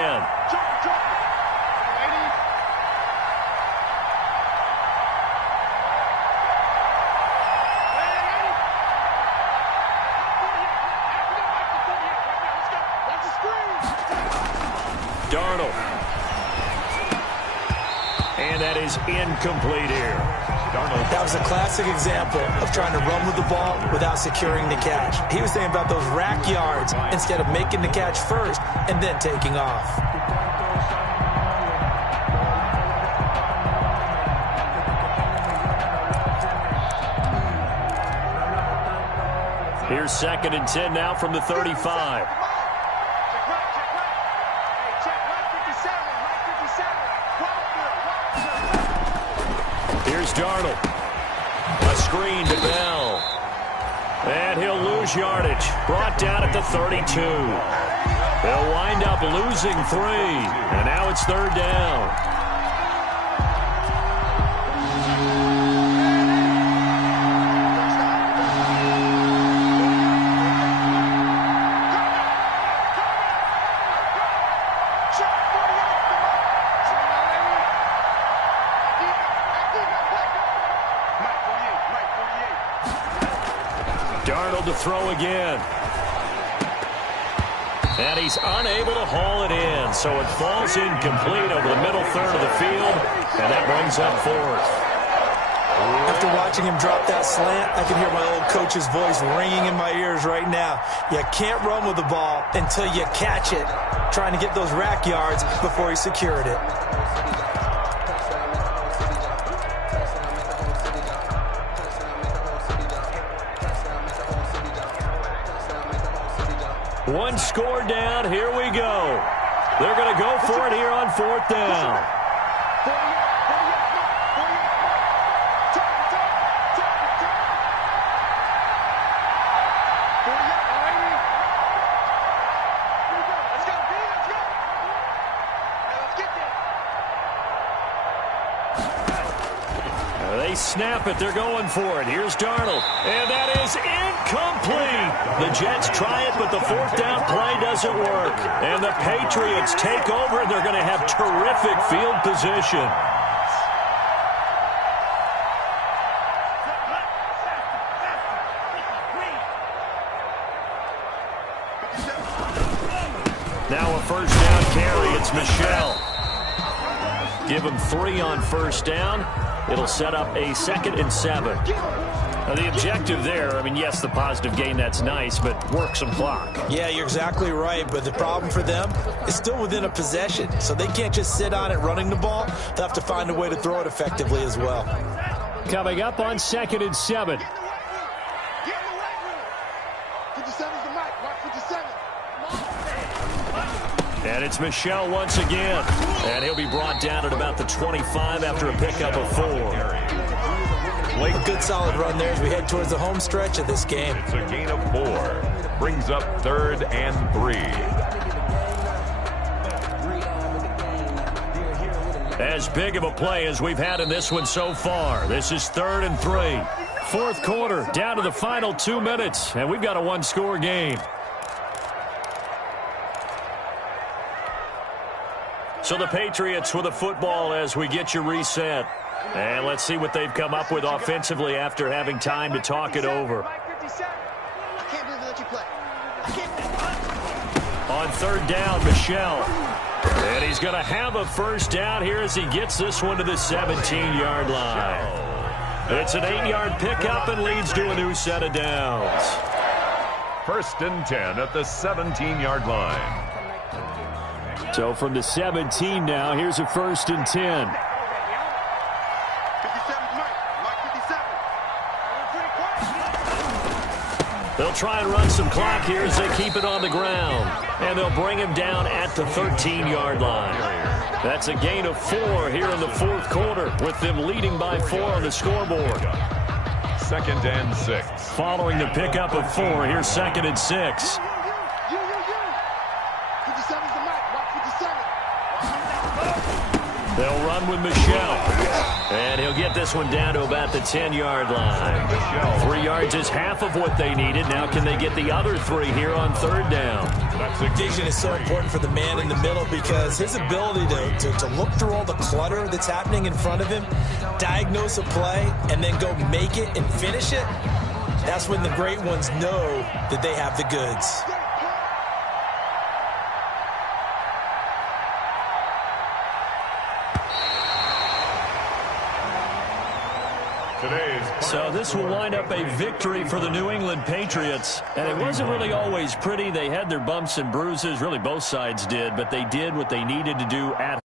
Darnold. And that is incomplete here. That was a classic example of trying to run with the ball without securing the catch. He was thinking about those rack yards instead of making the catch first and then taking off. Here's 2nd and 10 now from the 35. Here's Darnold. A screen to Bell. And he'll lose yardage. Brought down at the 32. They'll wind up losing 3. And now it's 3rd down. Darnold to throw again. And he's unable to haul it in, so it falls incomplete over the middle third of the field, and that brings up 4th. After watching him drop that slant, I can hear my old coach's voice ringing in my ears right now. You can't run with the ball until you catch it, trying to get those rack yards before he secured it. One score down. Here we go. They're going to go for it here on 4th down. They snap it. They're going for it. Here's Darnold. And that is incomplete. The Jets try it, but the 4th down play doesn't work. And the Patriots take over, and they're going to have terrific field position. Now a 1st down carry. It's Michel. Give him 3 on 1st down. It'll set up a 2nd and 7. Now the objective there, I mean, yes, the positive gain, that's nice, but work some clock. Yeah, you're exactly right, but the problem for them is still within a possession, so they can't just sit on it running the ball. They'll have to find a way to throw it effectively as well. Coming up on 2nd and 7. And it's Michel once again. And he'll be brought down at about the 25 after a pickup of 4. A good solid run there as we head towards the home stretch of this game. It's a gain of 4. Brings up 3rd and 3. As big of a play as we've had in this one so far. This is 3rd and 3. Fourth quarter, down to the final 2 minutes, and we've got a one-score game. So the Patriots with the football as we get you reset. And let's see what they've come up with offensively after having time to talk it over. On 3rd down, Michel. And he's going to have a first down here as he gets this one to the 17-yard line. It's an 8-yard pickup and leads to a new set of downs. 1st and 10 at the 17-yard line. So from the 17 now, here's a 1st and 10. They'll try and run some clock here as they keep it on the ground. And they'll bring him down at the 13-yard line. That's a gain of 4 here in the fourth quarter, with them leading by 4 on the scoreboard. 2nd and 6. Following the pickup of 4, here's 2nd and 6. They'll run with Michel. And he'll get this one down to about the 10-yard line. 3 yards is half of what they needed. Now can they get the other 3 here on 3rd down? Vision is so important for the man in the middle because his ability to look through all the clutter that's happening in front of him, diagnose a play, and then go make it and finish it, that's when the great ones know that they have the goods. So this will wind up a victory for the New England Patriots. And it wasn't really always pretty. They had their bumps and bruises. Really, both sides did. But they did what they needed to do at